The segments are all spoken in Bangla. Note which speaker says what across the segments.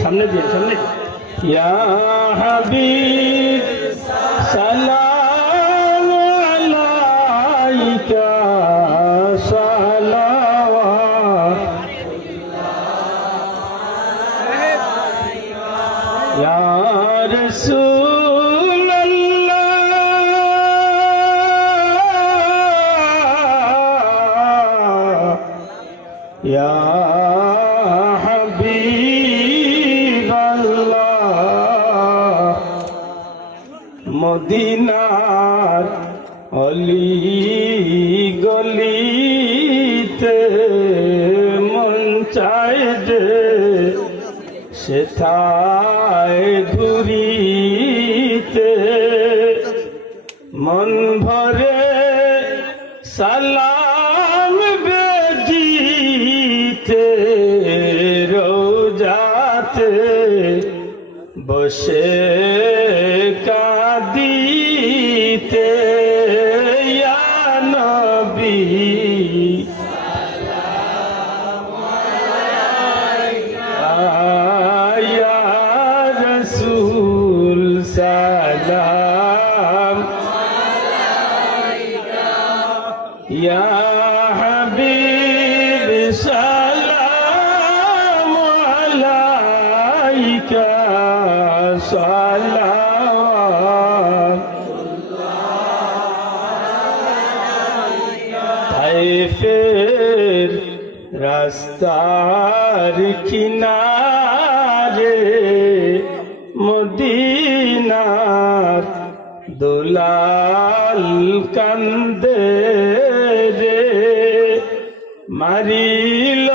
Speaker 1: সামনে দিয়ে সামনে। ইয়া হাবিব সালাম। হাবিব মদিনার অলি গলিতে মন চায় যে সেথায় ঘুরিতে মন ভরে সালাম বসে কাদিতে নবী। রসুল সালাম। ইয়া হাবিব সালাম আলাইকা। صلوات তাইফের রাস্তার কিনারে মদিনার দোলাল কান্দে রে মারিল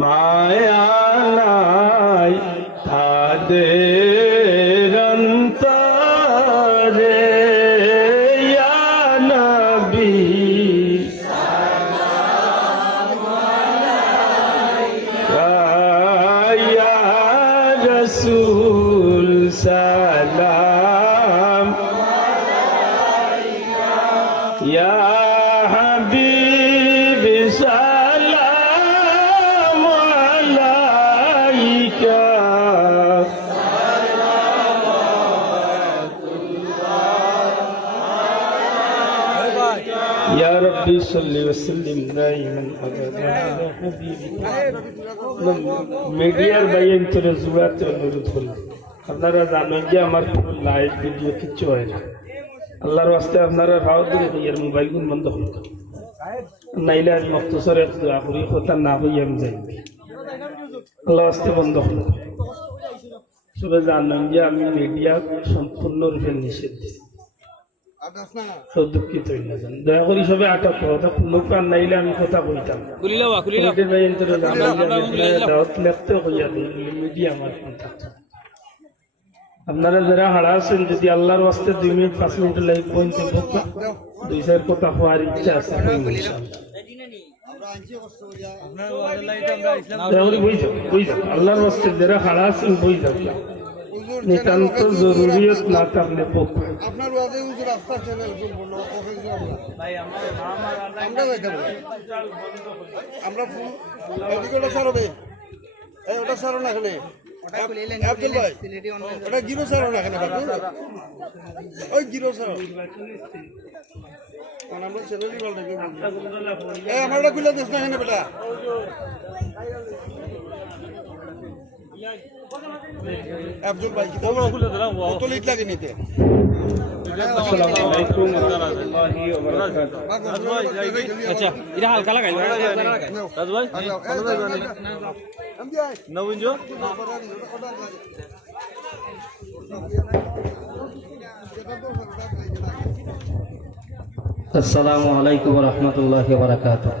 Speaker 1: মায়া নাই তাদের অন্তরে নবী। রসুল সালাম। ইয়া হাবিব। ربي صل وسلم دائما ابدا على حبيبك মিডিয়ার বাইন্তরে জুড়াতে অনুরোধ করলাম আপনারা জানেন যে আমার কোনো লাইভ ভিডিও কিচ্ছু হয় না আল্লাহর ওয়াস্তে আপনারা রাও দূরে এর মোবাইল গুণ বন্ধ করুন নাইলে আজ মক্তসরে দোয়া করি কথা না হই আমি যাই আল্লাহ ওয়াস্তে বন্ধ করুন সবাই জানেন যে আমি মিডিয়া সম্পূর্ণরূপে নিষেধ তো দুঃখিত হই না জান। দয়া করি সবে আটক কথা কোনো প্রাণ নাইলে আমি কথা কইতাম।
Speaker 2: খুলিলাও খুলিলাও
Speaker 1: মিডিয়ার বাইন্তরে জানেন যে আমি দাওয়াত লেখতে হইয়া দিই মিডিয়া আমার কন্ট্যাক্ট আপনারা যারা হারা আছেন যদি আল্লাহর ওয়াস্তে দুই মিনিট পাঁচ মিনিট লাইভ পয়েন্টে দুই চার কথা হওয়ার ইচ্ছা আছে আল্লাহর ওয়াস্তে যারা হারা আছেন বই যাও। নিতান্ত জরুরিয়ত না থাকলে
Speaker 3: আপনার ওয়াদে হুজুর আস্থা চ্যানেল সম্পূর্ণ আমরা। এদিকে ওটা সারবে এই ওটা সারো না এখানে। আব্দুল ভাই। ওটা জিরো সারো না এখানে ওই জিরো সারো। কারণ আমরা চ্যানেলই বল দেখি এই আমার খুলে দিস না এখানে বেটা। আব্দুল ভাই কি কত লিট লাগে নিতে?
Speaker 1: আসসালামু আলাইকুম ওয়া রাহমাতুল্লাহি ওয়া বারাকাতুহু
Speaker 2: আচ্ছা এটা হালকা লাগাই রাজু ভাই? নবীন জো?
Speaker 4: আসসালামু আলাইকুম রহমতুল্লাহ বারাকাতুহ।